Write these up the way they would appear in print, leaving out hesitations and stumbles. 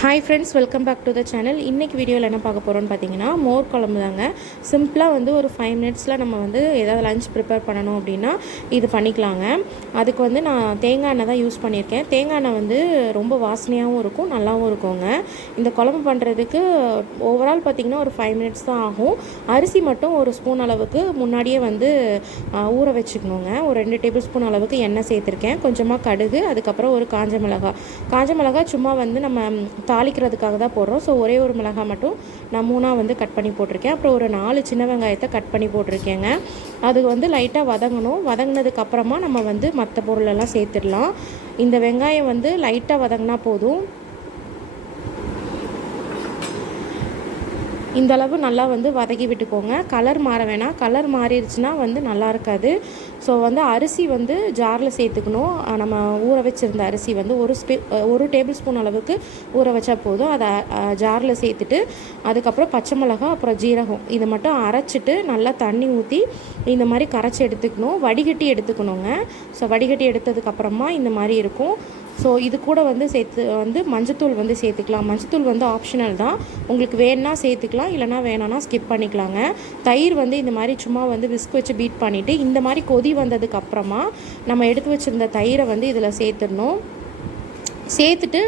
Hi friends, welcome back to the channel. இன்றைக்கி வீடியோவில் என்ன பார்க்க போகிறோன்னு பார்த்தீங்கன்னா, மோர் குழம்பு தாங்க. சிம்பிளாக வந்து ஒரு 5 மினிட்ஸில் நம்ம வந்து ஏதாவது லஞ்ச் ப்ரிப்பேர் பண்ணணும் அப்படின்னா இது பண்ணிக்கலாங்க. அதுக்கு வந்து நான் தேங்காய் எண்ணெய் தான் யூஸ் பண்ணியிருக்கேன். தேங்காய் எண்ணெய் வந்து ரொம்ப வாசனையாகவும் இருக்கும், நல்லாவும் இருக்குங்க. இந்த குழம்பு பண்ணுறதுக்கு ஓவரால் பார்த்திங்கன்னா ஒரு 5 மினிட்ஸ் தான் ஆகும். அரிசி மட்டும் ஒரு ஸ்பூன் அளவுக்கு முன்னாடியே வந்து ஊற வச்சுக்கணுங்க. ஒரு 2 டேபிள் ஸ்பூன் அளவுக்கு எண்ணெய் சேர்த்துருக்கேன். கொஞ்சமாக கடுகு, அதுக்கப்புறம் ஒரு காஞ்ச மிளகாய் சும்மா வந்து நம்ம தாளிக்கிறதுக்காக தான் போடுறோம். ஸோ ஒரே ஒரு மிளகாய் மட்டும் நான் 3ஆக வந்து கட் பண்ணி போட்டிருக்கேன். அப்புறம் ஒரு 4 சின்ன வெங்காயத்தை கட் பண்ணி போட்டிருக்கேங்க. அது வந்து லைட்டாக வதங்கணும். வதங்கினதுக்கப்புறமா நம்ம வந்து மற்ற பொருளெல்லாம் சேர்த்துடலாம். இந்த வெங்காயம் வந்து லைட்டாக வதங்கினா போதும். இந்தளவு நல்லா வந்து வதக்கி விட்டுக்கோங்க. கலர் மாற வேணாம். கலர் மாறிடுச்சுன்னா வந்து நல்லா இருக்காது. ஸோ வந்து அரிசி வந்து ஜாரில் சேர்த்துக்கணும். நம்ம ஊற வச்சுருந்த அரிசி வந்து ஒரு டேபிள் ஸ்பூன் அளவுக்கு ஊற வச்சா போதும். அதை ஜாரில் சேர்த்துட்டு அதுக்கப்புறம் பச்சை மிளகாய், அப்புறம் ஜீரகம் இதை மட்டும் அரைச்சிட்டு நல்லா தண்ணி ஊற்றி இந்த மாதிரி கரைச்சி எடுத்துக்கணும். வடிகட்டி எடுத்துக்கணுங்க. ஸோ வடிகட்டி எடுத்ததுக்கப்புறமா இந்த மாதிரி இருக்கும். ஸோ இது கூட வந்து மஞ்சத்தூள் வந்து சேர்த்துக்கலாம். மஞ்சத்தூள் வந்து ஆப்ஷனல் தான். உங்களுக்கு வேணுன்னா சேர்த்துக்கலாம், இல்லைனா வேணான்னா ஸ்கிப் பண்ணிக்கலாங்க. தயிர் வந்து இந்த மாதிரி சும்மா வந்து விஸ்க் வச்சு பீட் பண்ணிவிட்டு இந்த மாதிரி கொதி வந்ததுக்கப்புறமா நம்ம எடுத்து வச்சுருந்த தயிரை வந்து இதில் சேர்த்துடணும். சேர்த்துட்டு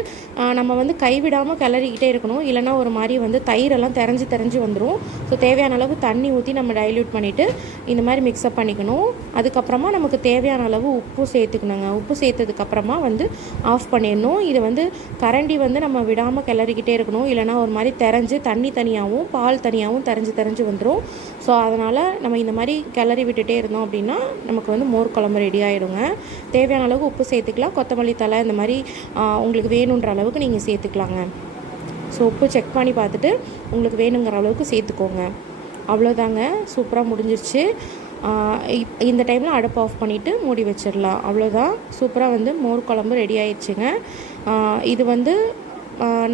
நம்ம வந்து கைவிடாமல் கிளறிக்கிட்டே இருக்கணும். இல்லைனா ஒரு மாதிரி வந்து தயிரெல்லாம் தெரிஞ்சு வந்துடும். ஸோ தேவையான அளவு தண்ணி ஊற்றி நம்ம டைல்யூட் பண்ணிவிட்டு இந்த மாதிரி மிக்ஸ்அப் பண்ணிக்கணும். அதுக்கப்புறமா நமக்கு தேவையான அளவு உப்பு சேர்த்துக்கணுங்க. உப்பு சேர்த்ததுக்கப்புறமா வந்து ஆஃப் பண்ணிடணும். இது வந்து கரண்டி வந்து நம்ம விடாமல் கிளறிக்கிட்டே இருக்கணும். இல்லைனா ஒரு மாதிரி தண்ணி தனியாகவும் பால் தனியாகவும் தெரிஞ்சு வந்துடும். ஸோ அதனால் நம்ம இந்த மாதிரி கிளறி விட்டுட்டே இருந்தோம் அப்படின்னா நமக்கு வந்து மோர் குழம்பு ரெடி ஆகிடுங்க. தேவையான அளவு உப்பு சேர்த்துக்கலாம். கொத்தமல்லி தழை இந்த மாதிரி உங்களுக்கு வேணுன்ற அளவுக்கு நீங்கள் சேர்த்துக்கலாங்க. ஸோ உப்பு செக் பண்ணி பார்த்துட்டு உங்களுக்கு வேணுங்கிற அளவுக்கு சேர்த்துக்கோங்க. அவ்வளோதாங்க, சூப்பராக முடிஞ்சிருச்சு. இந்த டைமில் அடுப்பு ஆஃப் பண்ணிவிட்டு மூடி வச்சிடலாம். அவ்வளோதான், சூப்பராக வந்து மோர் குழம்பு ரெடி ஆயிடுச்சுங்க. இது வந்து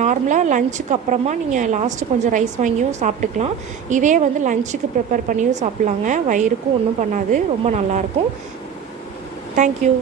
நார்மலாக லஞ்சுக்கு அப்புறமா நீங்கள் லாஸ்ட்டு கொஞ்சம் ரைஸ் வாங்கியும் சாப்பிட்டுக்கலாம். இதே வந்து லஞ்சுக்கு ப்ரிப்பேர் பண்ணியும் சாப்பிட்லாங்க. வயிறுக்கும் ஒன்றும் பண்ணாது, ரொம்ப நல்லாயிருக்கும். தேங்க்யூ.